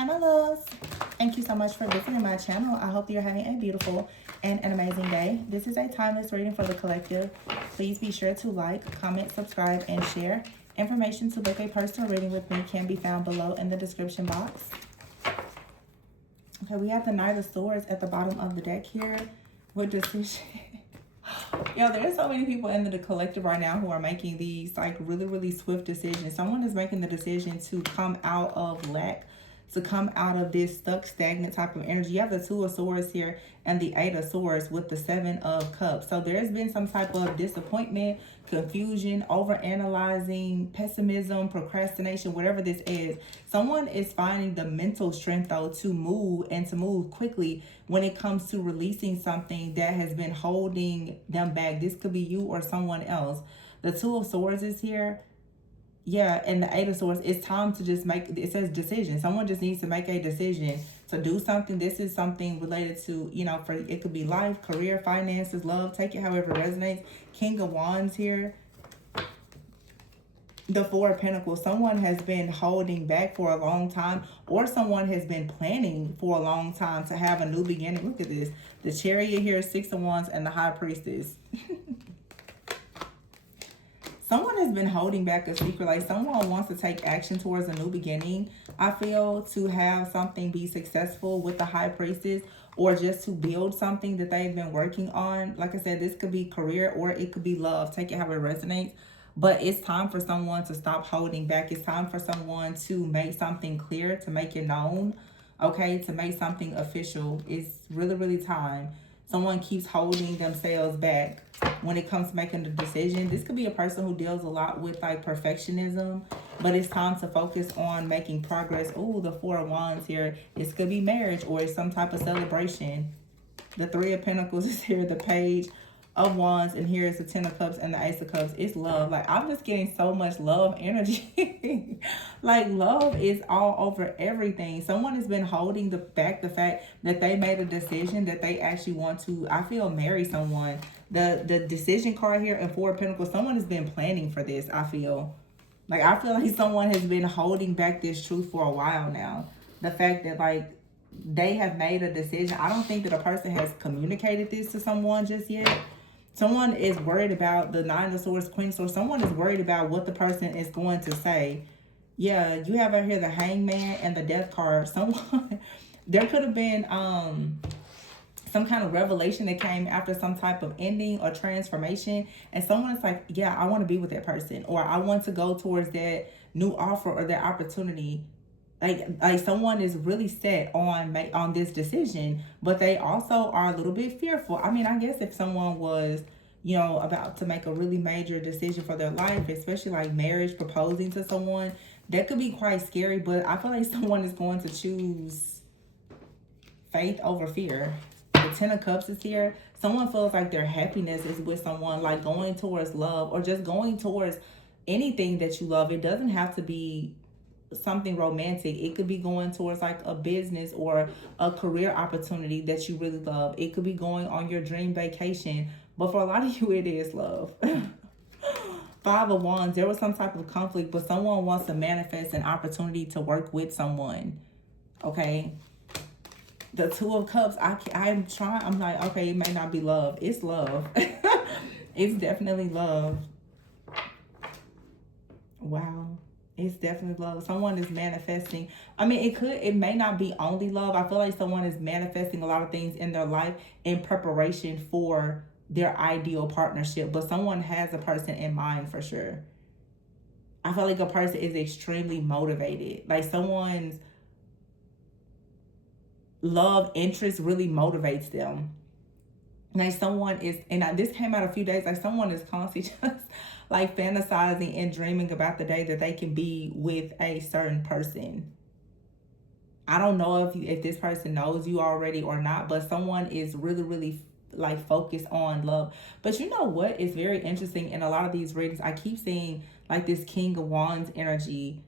Hi, my loves. Thank you so much for visiting my channel. I hope you're having a beautiful and an amazing day. This is a timeless reading for the collective. Please be sure to like, comment, subscribe, and share. Information to book a personal reading with me can be found below in the description box. Okay, we have the Knight of Swords at the bottom of the deck here with decision. Yo, there's so many people in the collective right now who are making these like really swift decisions. Someone is making the decision to come out of lack, to come out of this stuck, stagnant type of energy. You have the Two of Swords here and the Eight of Swords with the Seven of Cups. So there's been some type of disappointment, confusion, overanalyzing, pessimism, procrastination, whatever this is. Someone is finding the mental strength, though, to move and to move quickly when it comes to releasing something that has been holding them back. This could be you or someone else. The Two of Swords is here. Yeah, and the Eight of Swords, it's time to just make, it says decision. Someone just needs to make a decision to do something. This is something related to, you know, for it could be life, career, finances, love. Take it however it resonates. King of Wands here. The Four of Pentacles. Someone has been holding back for a long time, or someone has been planning for a long time to have a new beginning. Look at this. The Chariot here, Six of Wands, and the High Priestess. Someone has been holding back a secret. Like someone wants to take action towards a new beginning. I feel to have something be successful with the High Priestess, or just to build something that they've been working on. Like I said, this could be career or it could be love. Take it how it resonates. But it's time for someone to stop holding back. It's time for someone to make something clear, to make it known. Okay, to make something official. It's really time. Someone keeps holding themselves back when it comes to making the decision. This could be a person who deals a lot with like perfectionism, but it's time to focus on making progress. Oh, the Four of Wands here. This could be marriage or some type of celebration. The Three of Pentacles is here, the Page of Wands, and here is the Ten of Cups and the Ace of Cups. It's love. Like I'm just getting so much love energy. Like love is all over everything. Someone has been holding back the fact that they made a decision that they actually want to, I feel, marry someone. The decision card here and Four of Pentacles, someone has been planning for this. I feel like someone has been holding back this truth for a while now. The fact that like they have made a decision. I don't think that a person has communicated this to someone just yet. Someone is worried about the Nine of Swords, Queen of Swords. Someone is worried about what the person is going to say. Yeah, you have out here the Hangman and the Death card. Someone, there could have been some kind of revelation that came after some type of ending or transformation. And someone is like, yeah, I want to be with that person. Or I want to go towards that new offer or that opportunity. Like someone is really set on this decision, but they also are a little bit fearful. I mean, I guess if someone was, you know, about to make a really major decision for their life, especially like marriage, proposing to someone, that could be quite scary. But I feel like someone is going to choose faith over fear. The Ten of Cups is here. Someone feels like their happiness is with someone, like going towards love or just going towards anything that you love. It doesn't have to be something romantic. It could be going towards like a business or a career opportunity that you really love. It could be going on your dream vacation, but for a lot of you it is love. Five of Wands, there was some type of conflict, but someone wants to manifest an opportunity to work with someone. Okay, the Two of Cups, I'm trying, I'm like, okay, it may not be love. It's love. It's definitely love. Wow. It's definitely love. Someone is manifesting. I mean, it may not be only love. I feel like someone is manifesting a lot of things in their life in preparation for their ideal partnership. But someone has a person in mind for sure. I feel like a person is extremely motivated. Like someone's love interest really motivates them. Like someone is, and this came out a few days, like someone is constantly just like fantasizing and dreaming about the day that they can be with a certain person. I don't know if this person knows you already or not, but someone is really like focused on love. But you know what is very interesting in a lot of these readings, I keep seeing like this King of Wands energy.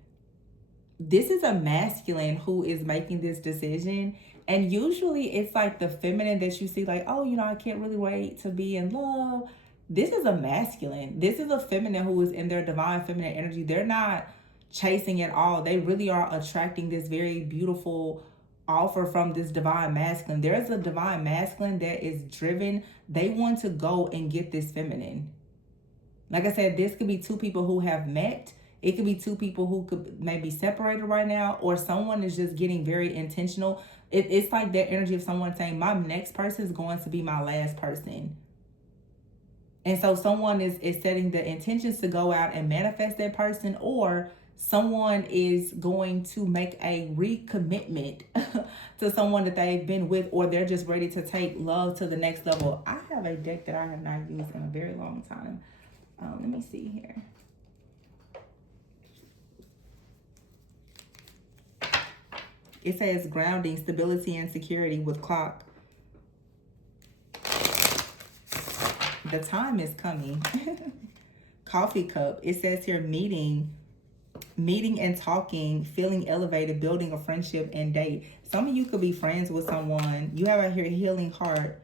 This is a masculine who is making this decision. And usually it's like the feminine that you see like, oh, you know, I can't really wait to be in love. This is a masculine. This is a feminine who is in their divine feminine energy. They're not chasing it all. They really are attracting this very beautiful offer from this divine masculine. There's a divine masculine that is driven. They want to go and get this feminine. Like I said, this could be two people who have met. It could be two people who could maybe separated right now, or someone is just getting very intentional. It's like that energy of someone saying, my next person is going to be my last person. And so someone is setting the intentions to go out and manifest that person, or someone is going to make a recommitment to someone that they've been with, or they're just ready to take love to the next level. I have a deck that I have not used in a very long time. Let me see here. It says grounding, stability, and security with clock. The time is coming. Coffee cup. It says here meeting and talking, feeling elevated, building a friendship, and date. Some of you could be friends with someone. You have out here healing heart,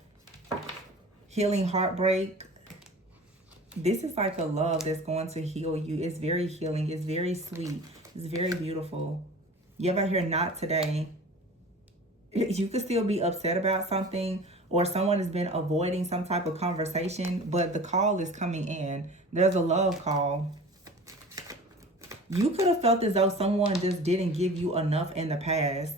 healing heartbreak. This is like a love that's going to heal you. It's very healing. It's very sweet. It's very beautiful. You have out here not today. You could still be upset about something, or someone has been avoiding some type of conversation, but the call is coming in. There's a love call. You could have felt as though someone just didn't give you enough in the past.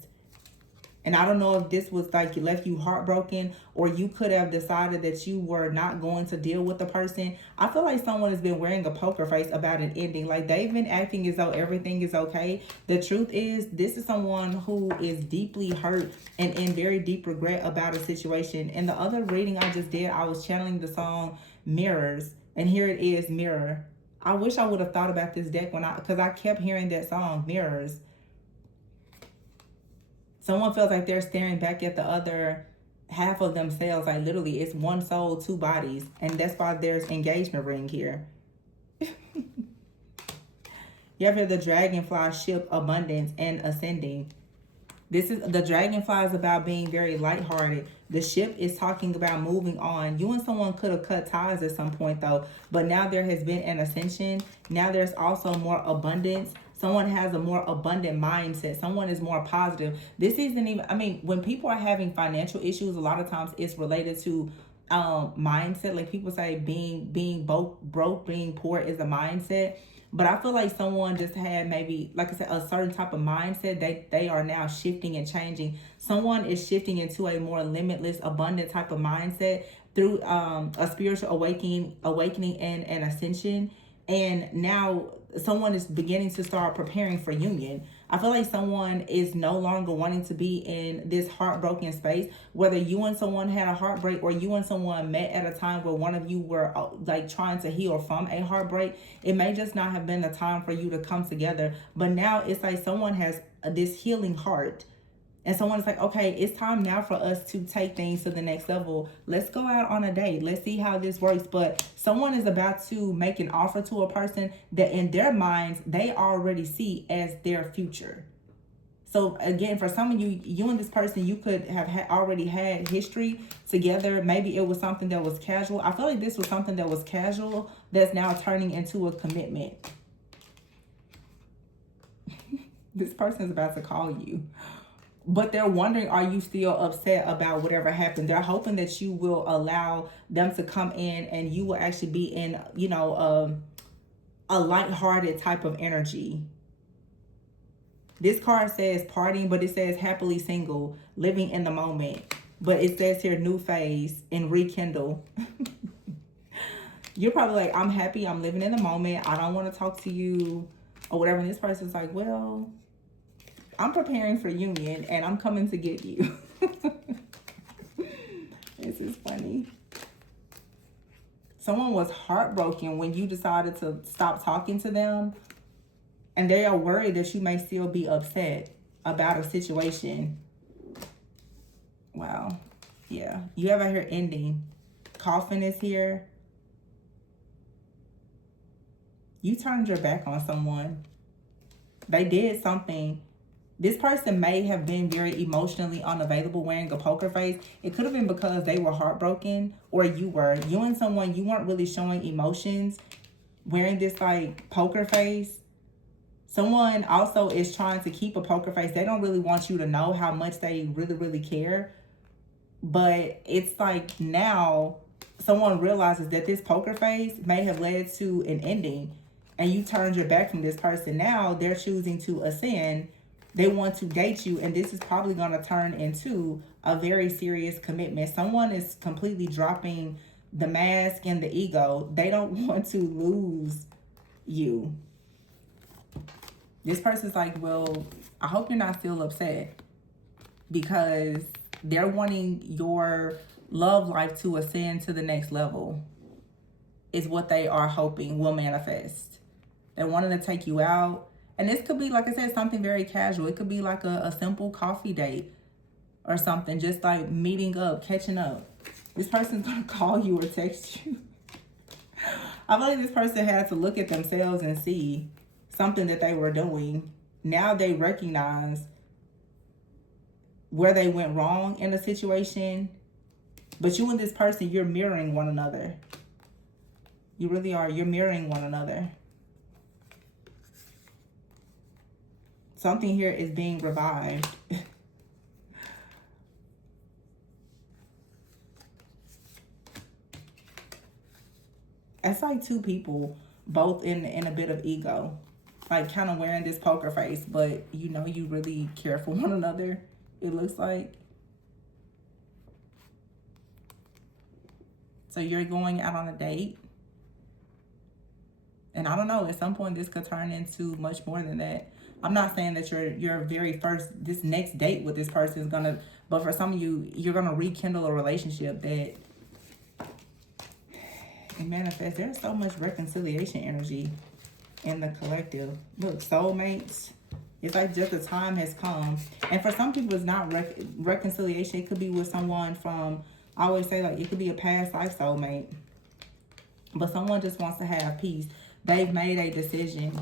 And I don't know if this was like you left you heartbroken, or you could have decided that you were not going to deal with the person. I feel like someone has been wearing a poker face about an ending. Like they've been acting as though everything is okay. The truth is, this is someone who is deeply hurt and in very deep regret about a situation. In the other reading I just did, I was channeling the song Mirrors. And here it is, Mirror. I wish I would have thought about this deck because I kept hearing that song, Mirrors. Someone feels like they're staring back at the other half of themselves. Like literally, it's one soul, two bodies. And that's why there's engagement ring here. You have here the dragonfly ship, abundance, and ascending. This is the dragonfly is about being very lighthearted. The ship is talking about moving on. You and someone could have cut ties at some point though, but now there has been an ascension. Now there's also more abundance. Someone has a more abundant mindset. Someone is more positive. This isn't even, I mean, when people are having financial issues, a lot of times it's related to mindset. Like people say being both broke, being poor is a mindset. But I feel like someone just had maybe, like I said, a certain type of mindset. They are now shifting and changing. Someone is shifting into a more limitless, abundant type of mindset through a spiritual awakening and an ascension. And now someone is beginning to start preparing for union. I feel like someone is no longer wanting to be in this heartbroken space. Whether you and someone had a heartbreak, or you and someone met at a time where one of you were like trying to heal from a heartbreak, it may just not have been the time for you to come together. But now it's like someone has this healing heart. And someone's like, okay, it's time now for us to take things to the next level. Let's go out on a date. Let's see how this works. But someone is about to make an offer to a person that in their minds, they already see as their future. So again, for some of you, you and this person, you could have already had history together. Maybe it was something that was casual. I feel like this was something that was casual that's now turning into a commitment. This person is about to call you. But they're wondering, are you still upset about whatever happened? They're hoping that you will allow them to come in and you will actually be in, you know, a lighthearted type of energy. This card says partying, but it says happily single, living in the moment. But it says here new phase and rekindle. You're probably like, I'm happy, I'm living in the moment. I don't want to talk to you or whatever. And this person's like, well, I'm preparing for union and I'm coming to get you. This is funny. Someone was heartbroken when you decided to stop talking to them, and they are worried that you may still be upset about a situation. Wow. Yeah. You have out here ending. Coffin is here. You turned your back on someone. They did something. This person may have been very emotionally unavailable, wearing a poker face. It could have been because they were heartbroken, or you were. You and someone, you weren't really showing emotions, wearing this like poker face. Someone also is trying to keep a poker face. They don't really want you to know how much they really, really care. But it's like now someone realizes that this poker face may have led to an ending, and you turned your back from this person. Now they're choosing to ascend. They want to date you, and this is probably going to turn into a very serious commitment. Someone is completely dropping the mask and the ego. They don't want to lose you. This person's like, well, I hope you're not still upset, because they're wanting your love life to ascend to the next level is what they are hoping will manifest. They're wanting to take you out. And this could be, like I said, something very casual. It could be like a simple coffee date or something, just like meeting up, catching up. This person's going to call you or text you. I believe this person had to look at themselves and see something that they were doing. Now they recognize where they went wrong in a situation. But you and this person, you're mirroring one another. You really are. You're mirroring one another. Something here is being revived. It's like two people, both in a bit of ego. Like kind of wearing this poker face, but you know you really care for one another, it looks like. So you're going out on a date. And I don't know, at some point this could turn into much more than that. I'm not saying that your very first, this next date with this person is gonna, but for some of you, you're gonna rekindle a relationship that it manifests. There's so much reconciliation energy in the collective. Look, soulmates. It's like just the time has come. And for some people, it's not reconciliation. It could be with someone from, I always say, like, it could be a past life soulmate. But someone just wants to have peace. They've made a decision.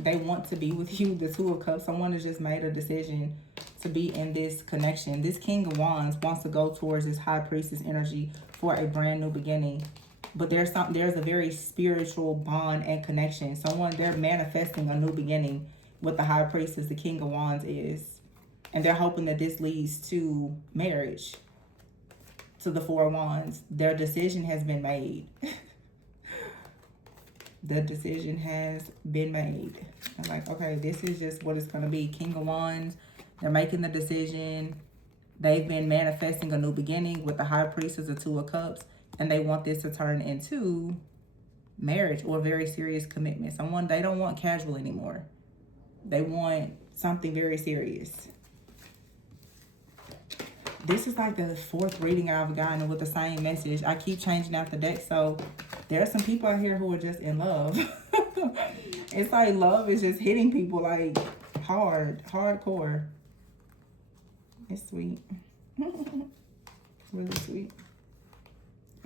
They want to be with you. The Two of Cups. Someone has just made a decision to be in this connection. This King of Wands wants to go towards this High Priestess energy for a brand new beginning. But there's a very spiritual bond and connection. They're manifesting a new beginning with the High Priestess, the King of Wands is. And they're hoping that this leads to marriage. To the Four of Wands. Their decision has been made. The decision has been made. I'm like, okay, this is just what it's going to be. King of Wands, they're making the decision. They've been manifesting a new beginning with the High Priestess, the Two of Cups. And they want this to turn into marriage or very serious commitment. They don't want casual anymore. They want something very serious. This is like the fourth reading I've gotten with the same message. I keep changing out the deck, so there are some people out here who are just in love. It's like love is just hitting people like hardcore. It's sweet. Really sweet.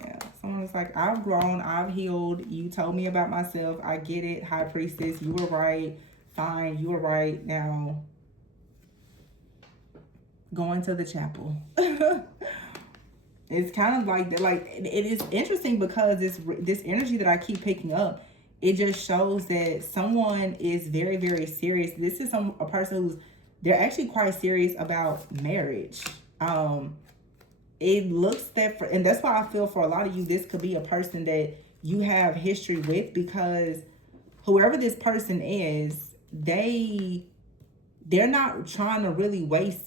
Yeah, someone was like, I've grown, I've healed. You told me about myself. I get it, High Priestess. You were right. Fine, you were right. Now, going to the chapel. It's kind of like that. Like, it is interesting because this energy that I keep picking up, it just shows that someone is very, very serious. This is a person they're actually quite serious about marriage. It looks that, and that's why I feel for a lot of you, this could be a person that you have history with, because whoever this person is, they're not trying to really waste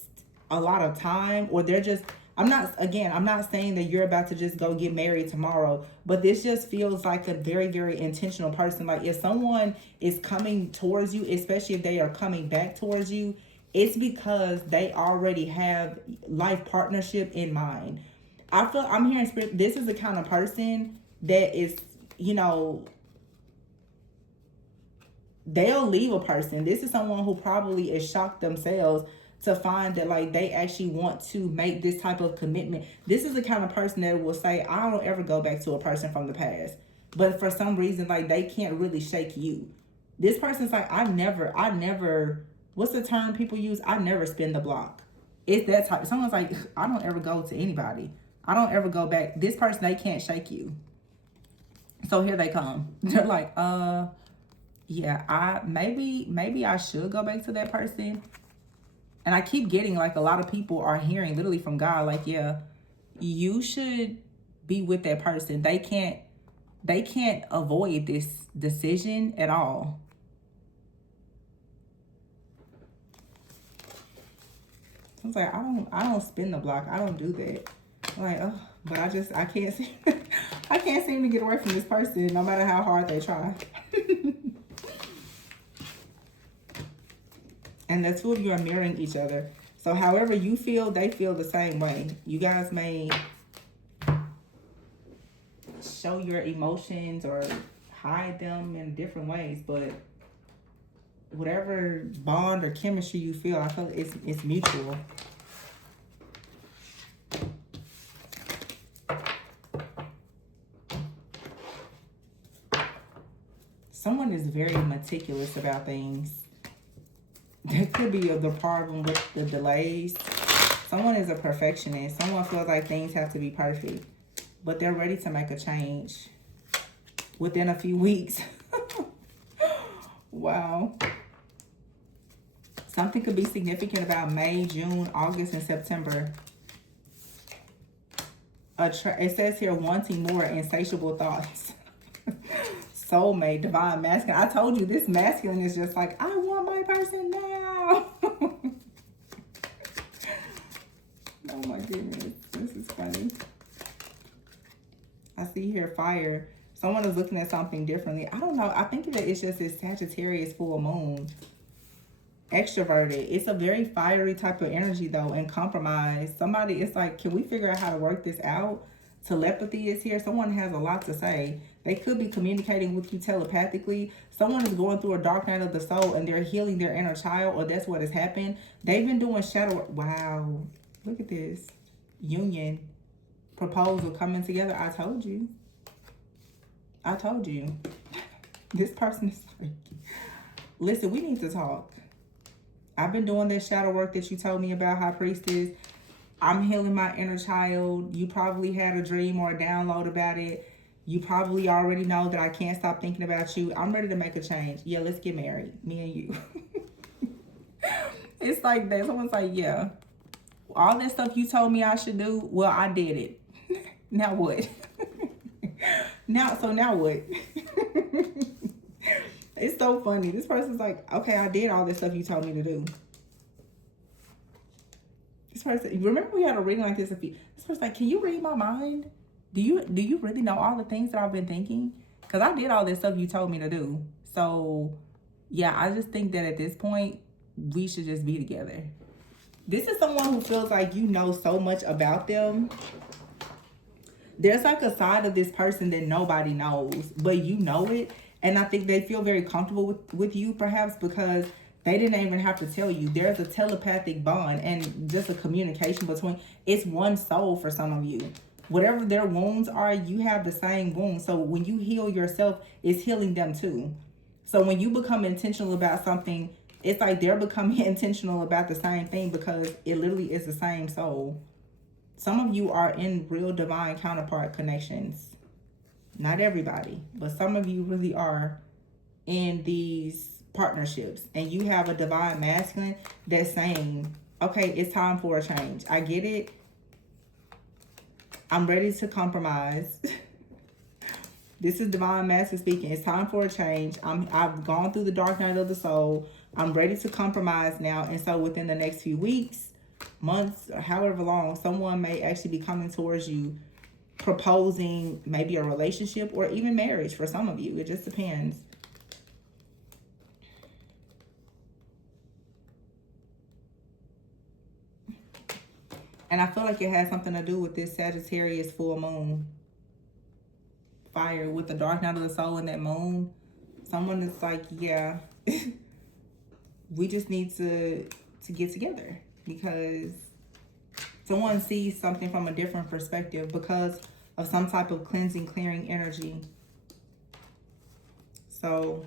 a lot of time, or they're just, I'm not saying that you're about to just go get married tomorrow, but this just feels like a very, very intentional person. Like if someone is coming towards you, especially if they are coming back towards you, it's because they already have life partnership in mind. I'm hearing spirit. This is the kind of person that is, they'll leave a person. This is someone who probably is shocked themselves to find that like they actually want to make this type of commitment. This is the kind of person that will say, I don't ever go back to a person from the past. But for some reason, like they can't really shake you. This person's like, I never, what's the term people use? I never spin the block. It's that type. Someone's like, I don't ever go to anybody. I don't ever go back. This person, they can't shake you. So here they come. They're like, Yeah, maybe I should go back to that person. And I keep getting like a lot of people are hearing literally from God, like, yeah, you should be with that person. They can't avoid this decision at all. I was like, I don't spin the block. I don't do that. I'm like, oh, but I can't see I can't seem to get away from this person no matter how hard they try. And the two of you are mirroring each other. So however you feel, they feel the same way. You guys may show your emotions or hide them in different ways, but whatever bond or chemistry you feel, I feel it's mutual. Someone is very meticulous about things. That could be the problem with the delays. Someone is a perfectionist. Someone feels like things have to be perfect, but they're ready to make a change within a few weeks. Wow. Something could be significant about May, June, August, and September. It says here, wanting more, insatiable thoughts. Soulmate, divine masculine. I told you this masculine is just like, I want my person now. Oh my goodness, this is funny. I see here fire. Someone is looking at something differently. I don't know. I think that it's just this Sagittarius full moon. Extroverted. It's a very fiery type of energy though, and compromise. Somebody, it's like, can we figure out how to work this out? Telepathy is here. Someone has a lot to say. They could be communicating with you telepathically. Someone is going through a dark night of the soul and they're healing their inner child, or that's what has happened. They've been doing shadow. Wow. Look at this. Union. Proposal coming together. I told you. I told you. This person is like, listen, we need to talk. I've been doing this shadow work that you told me about, High Priestess. I'm healing my inner child. You probably had a dream or a download about it. You probably already know that I can't stop thinking about you. I'm ready to make a change. Yeah, let's get married. Me and you. It's like that. Someone's like, yeah, all that stuff you told me I should do, well, I did it. Now what? Now what? It's so funny. This person's like, okay, I did all this stuff you told me to do. This person, remember we had a reading like this this person's like, can you read my mind? Do you really know all the things that I've been thinking? Because I did all this stuff you told me to do. So yeah, I just think that at this point, we should just be together. This is someone who feels like you know so much about them. There's like a side of this person that nobody knows, but you know it. And I think they feel very comfortable with you, perhaps because they didn't even have to tell you. There's a telepathic bond and just a communication between. It's one soul for some of you. Whatever their wounds are, you have the same wounds. So when you heal yourself, it's healing them too. So when you become intentional about something, it's like they're becoming intentional about the same thing because it literally is the same soul. Some of you are in real divine counterpart connections. Not everybody, but some of you really are in these partnerships. And you have a divine masculine that's saying, okay, it's time for a change. I get it. I'm ready to compromise. This is divine masculine speaking. It's time for a change. I've gone through the dark night of the soul. I'm ready to compromise now. And so within the next few weeks, months, or however long, someone may actually be coming towards you, proposing maybe a relationship or even marriage for some of you. It just depends. And I feel like it has something to do with this Sagittarius full moon. Fire with the dark night of the soul and that moon. Someone is like, yeah, we just need to get together because someone sees something from a different perspective because of some type of cleansing, clearing energy. So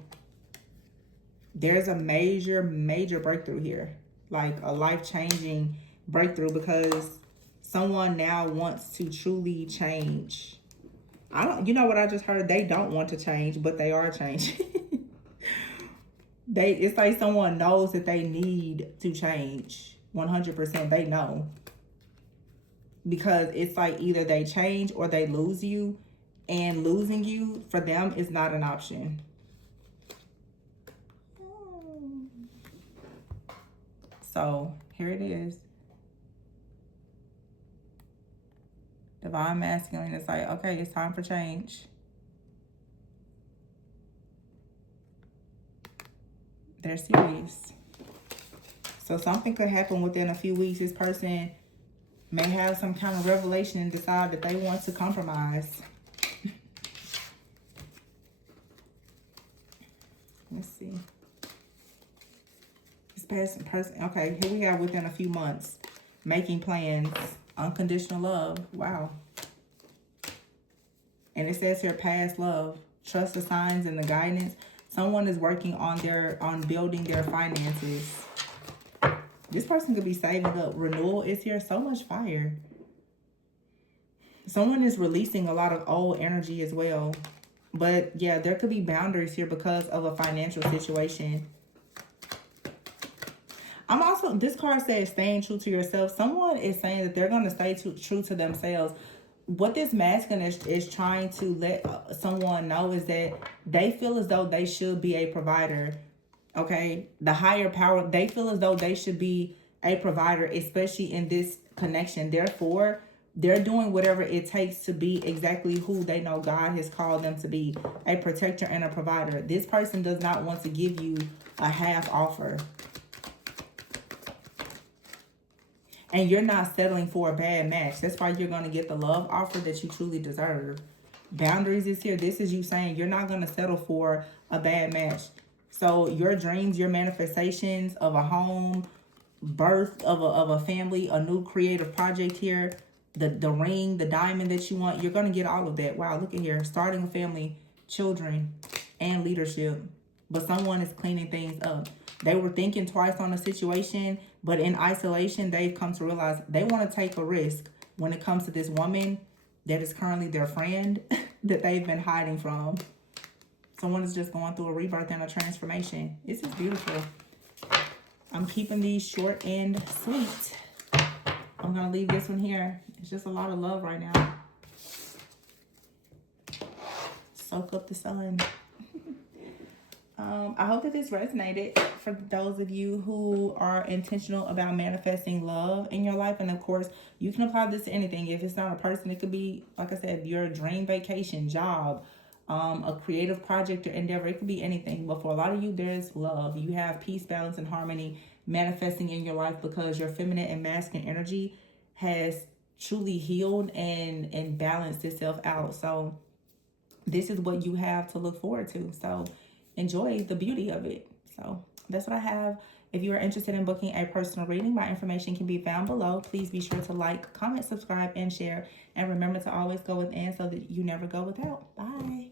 there's a major, major breakthrough here. Like a life-changing breakthrough because someone now wants to truly change. You know what I just heard? They don't want to change, but they are changing. It's like someone knows that they need to change. 100%, they know. Because it's like either they change or they lose you, and losing you for them is not an option. So here it is. Divine Masculine is like, okay, it's time for change. They're serious. So something could happen within a few weeks. This person may have some kind of revelation and decide that they want to compromise. Let's see. This person, okay, here we have within a few months. Making plans. Unconditional love. Wow. And it says here, past love. Trust the signs and the guidance. Someone is working on building their finances. This person could be saving up. Renewal is here. So much fire. Someone is releasing a lot of old energy as well. But yeah, there could be boundaries here because of a financial situation. I'm also, this card says staying true to yourself. Someone is saying that they're going to stay true to themselves. What this masculine is trying to let someone know is that they feel as though they should be a provider. Okay? The higher power, they feel as though they should be a provider, especially in this connection. Therefore, they're doing whatever it takes to be exactly who they know God has called them to be, a protector and a provider. This person does not want to give you a half offer. And you're not settling for a bad match. That's why you're going to get the love offer that you truly deserve. Boundaries is here. This is you saying you're not going to settle for a bad match. So your dreams, your manifestations of a home, birth of a family, a new creative project here, the ring, the diamond that you want, you're going to get all of that. Wow, look at here. Starting a family, children, and leadership. But someone is cleaning things up. They were thinking twice on the situation, but in isolation, they've come to realize they want to take a risk when it comes to this woman that is currently their friend that they've been hiding from. Someone is just going through a rebirth and a transformation. This is beautiful. I'm keeping these short and sweet. I'm going to leave this one here. It's just a lot of love right now. Soak up the sun. I hope that this resonated for those of you who are intentional about manifesting love in your life. And of course, you can apply this to anything. If it's not a person, it could be, like I said, your dream vacation, job, a creative project or endeavor. It could be anything. But for a lot of you, there's love. You have peace, balance, and harmony manifesting in your life because your feminine and masculine energy has truly healed and balanced itself out. So this is what you have to look forward to. So enjoy the beauty of it. So that's what I have. If you are interested in booking a personal reading, my information can be found below. Please be sure to like, comment, subscribe, and share. And remember to always go within so that you never go without. Bye.